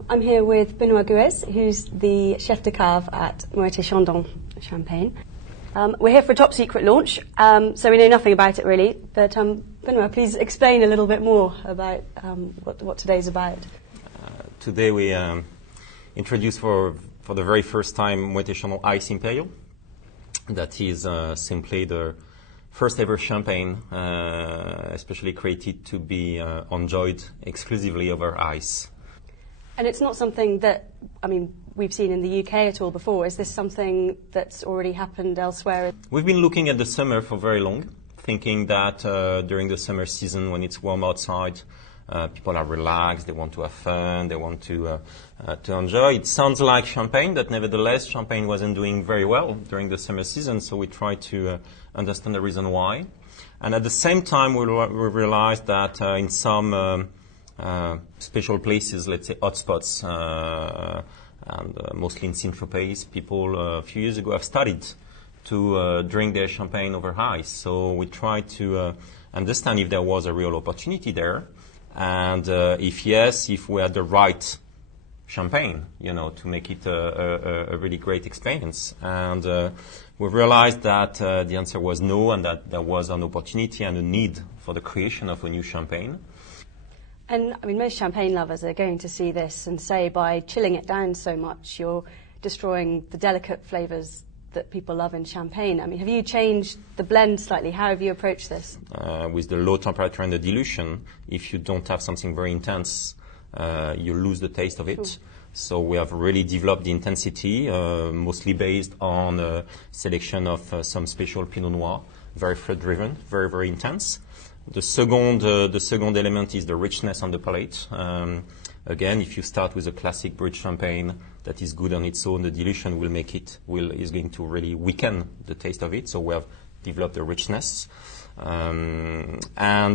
I'm here with Benoît Gouez, who's the chef de cave at Moët Chandon Champagne. We're here for a top secret launch, so we know nothing about it really, but Benoît, please explain a little bit more about what today's about. Today we introduce for the very first time Moët Chandon Ice Impérial. That is simply the first ever champagne, especially created to be enjoyed exclusively over ice. And it's not something that, we've seen in the UK at all before. Is this something that's already happened elsewhere? We've been looking at the summer for very long, thinking that during the summer season, when it's warm outside, people are relaxed, they want to have fun, they want to enjoy. It sounds like champagne, but nevertheless, champagne wasn't doing very well during the summer season, so we tried to understand the reason why. And at the same time, we realized that in some special places, let's say hotspots, and mostly in Saint-Tropez, people a few years ago have started to drink their champagne over ice. So we tried to understand if there was a real opportunity there, and if yes, if we had the right champagne, to make it a really great experience. And we realized that the answer was no, and that there was an opportunity and a need for the creation of a new champagne. And most champagne lovers are going to see this and say, by chilling it down so much, you're destroying the delicate flavours that people love in champagne. Have you changed the blend slightly? How have you approached this? With the low temperature and the dilution, if you don't have something very intense, you lose the taste of it. Sure. So we have really developed the intensity, mostly based on a selection of some special Pinot Noir, very fruit-driven, very, very intense. The second element is the richness on the palate. Again, if you start with a classic brut champagne that is good on its own, the dilution is going to really weaken the taste of it. So we have developed the richness. And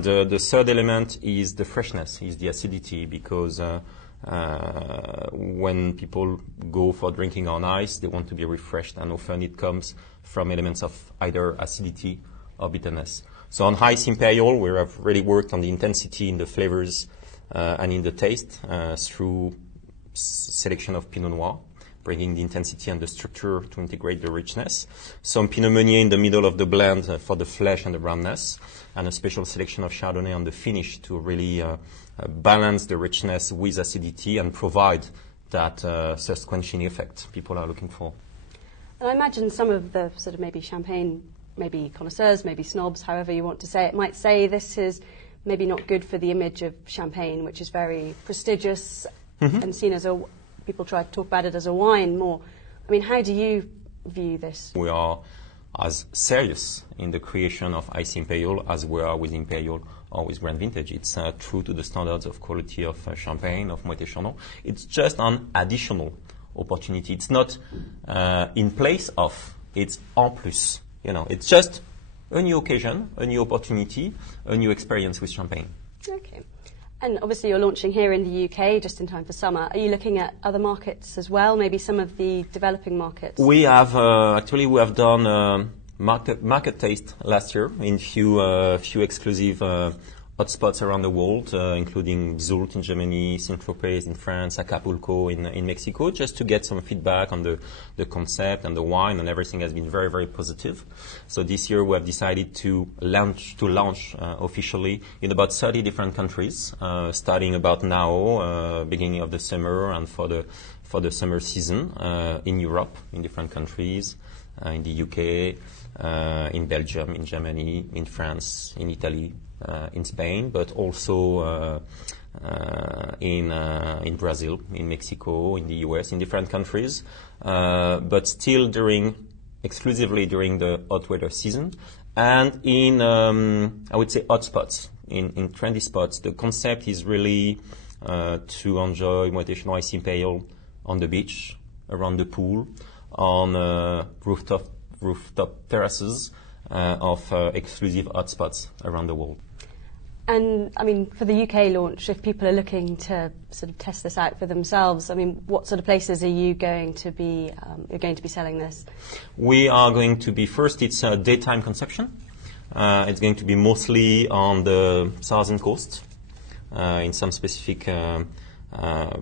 the third element is the freshness, is the acidity, because when people go for drinking on ice, they want to be refreshed, and often it comes from elements of either acidity or bitterness. So on Ice Imperial, we have really worked on the intensity in the flavors and in the taste through selection of Pinot Noir, bringing the intensity and the structure to integrate the richness. Some Pinot Meunier in the middle of the blend for the flesh and the roundness, and a special selection of Chardonnay on the finish to really balance the richness with acidity and provide that thirst-quenching effect people are looking for. And I imagine some of the sort of maybe champagne, maybe connoisseurs, maybe snobs, however you want to say it, might say this is maybe not good for the image of champagne, which is very prestigious and seen as people try to talk about it as a wine more. How do you view this? We are as serious in the creation of Ice Imperial as we are with Imperial or with Grand Vintage. It's true to the standards of quality of champagne, of Moët Chandon. It's just an additional opportunity. It's not in place of, it's en plus. It's just a new occasion, a new opportunity, a new experience with champagne. Okay. And obviously you're launching here in the UK just in time for summer. Are you looking at other markets as well, maybe some of the developing markets? We have done market taste last year in few exclusive hotspots around the world, including Zult in Germany, Saint-Tropez in France, Acapulco in Mexico, just to get some feedback on the concept and the wine, and everything has been very, very positive. So this year we have decided to launch officially in about 30 different countries, starting about now, beginning of the summer, and for the summer season in Europe, in different countries, in the UK, in Belgium, in Germany, in France, in Italy, in Spain, but also in Brazil, in Mexico, in the US, in different countries, but still exclusively during the hot weather season, and in I would say hotspots, in trendy spots. The concept is really to enjoy Moët Chandon Ice Imperial on the beach, around the pool, on rooftop terraces of exclusive hotspots around the world. And for the UK launch, if people are looking to sort of test this out for themselves, what sort of places are you going to be selling this? We are going to be, first, it's a daytime conception. It's going to be mostly on the southern coast, in some specific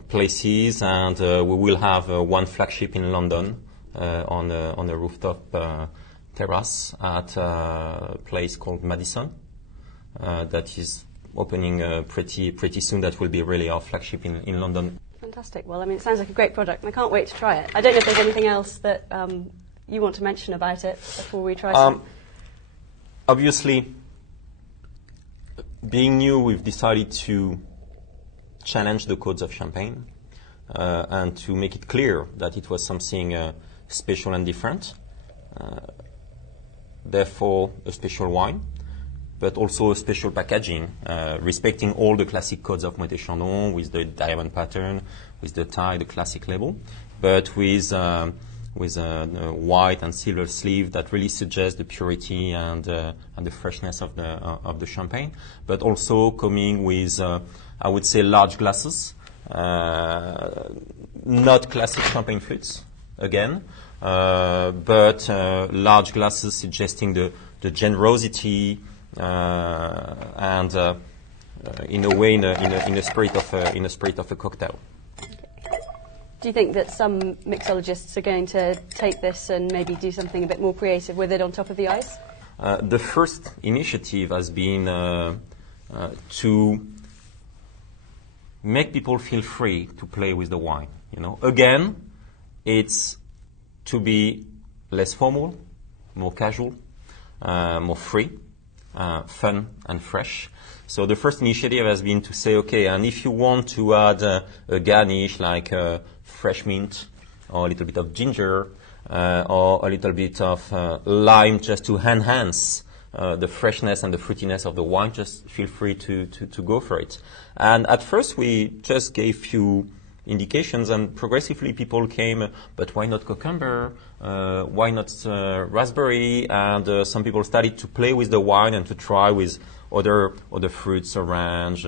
places, and we will have one flagship in London on a rooftop terrace at a place called Madison that is opening pretty soon. That will be really our flagship in London. Fantastic. Well, I mean, it sounds like a great product, and I can't wait to try it. I don't know if there's anything else that you want to mention about it before we try some. Obviously, being new, we've decided to challenge the codes of champagne and to make it clear that it was something special and different. Therefore, a special wine, but also a special packaging, respecting all the classic codes of Moët Chandon with the diamond pattern, with the tie, the classic label, but with a white and silver sleeve that really suggests the purity and the freshness of the champagne, but also coming with, I would say, large glasses, not classic champagne flutes again, but large glasses suggesting the generosity and in a way in a spirit of a cocktail. Do you think that some mixologists are going to take this and maybe do something a bit more creative with it on top of the ice? The first initiative has been to make people feel free to play with the wine. You know, again, it's to be less formal, more casual, more free, fun and fresh. So the first initiative has been to say, okay, and if you want to add a garnish like fresh mint or a little bit of ginger or a little bit of lime just to enhance the freshness and the fruitiness of the wine, just feel free to go for it. And at first we just gave few indications, and progressively people came, but why not cucumber? Why not raspberry? And some people started to play with the wine and to try with other fruits, orange,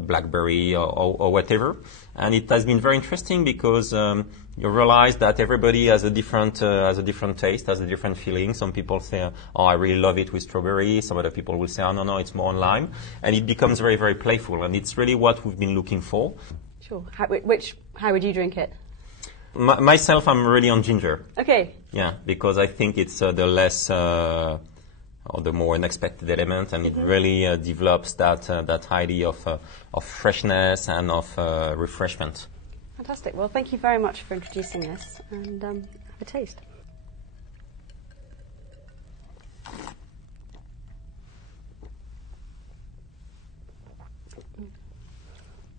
blackberry, or whatever. And it has been very interesting because you realize that everybody has a different taste, has a different feeling. Some people say, "Oh, I really love it with strawberry." Some other people will say, "Oh, no, it's more on lime," and it becomes very, very playful. And it's really what we've been looking for. Sure. How would you drink it? Myself, I'm really on ginger. Okay. Yeah, because I think it's the less or the more unexpected element, and it really develops that idea of freshness and of refreshment. Fantastic. Well, thank you very much for introducing this, and have a taste.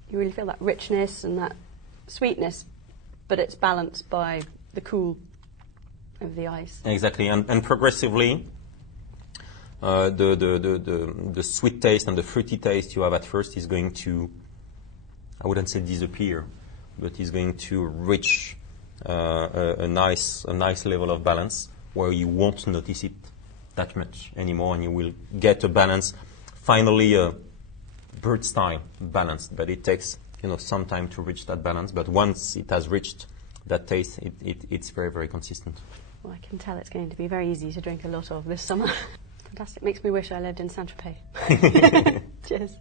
You really feel that richness and that sweetness, but it's balanced by the cool of the ice. Exactly, and progressively, the sweet taste and the fruity taste you have at first is going to, I wouldn't say disappear, but is going to reach a nice level of balance where you won't notice it that much anymore, and you will get a balance. Finally, a bird style balance, but it takes some time to reach that balance. But once it has reached that taste, it's very, very consistent. Well, I can tell it's going to be very easy to drink a lot of this summer. Fantastic. Makes me wish I lived in Saint-Tropez. Cheers.